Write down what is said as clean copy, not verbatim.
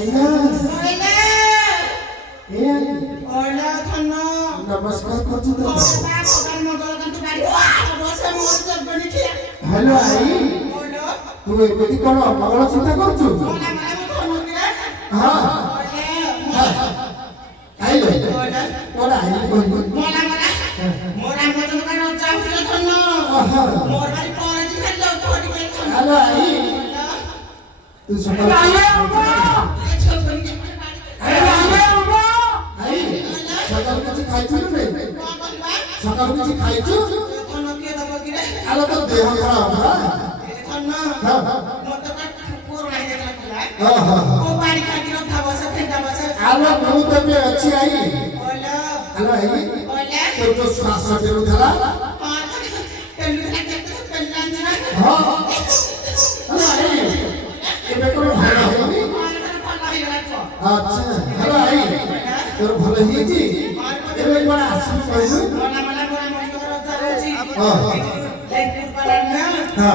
आईना ओइले ए ओइले धन्नो नमस्कार करछु त भगवान मगर कंतु गाडी बसे मोर जगनी थिया हेलो आई ओइले तू एमिति कोन मंगल चिंता करछु मोला माले मो धन्नो दिरे हां आई ले ओइले ओला आई मोला माले मोरा मजन का जाऊ दिरे धन्नो मोर बारी पर दि खेल थोड़ी के धन्नो हेलो आई तू सकाळ आई सकाळ किछि खाइछु नै सकाळ किछि खाइछु धन्नो के दब गिरे आलो तो देह खराब बा धन्नो हां मोर तो का पूर नाही देखला हां हां ओ पानी खातिर धावस फेंदा बस आलो बहुत पे अच्छी आई ओइले हेलो आई ओइले तो जो श्वास देलु थला पेल्लू ना के पेल्लान ना हां हेलो आई एबे कोन भालो होनी अच्छा हेलो आई तोर भलो ही जी एबे कोन आसी कहलु मोला मोला मोरा मन कर जाउची हां लेकिन पलन ना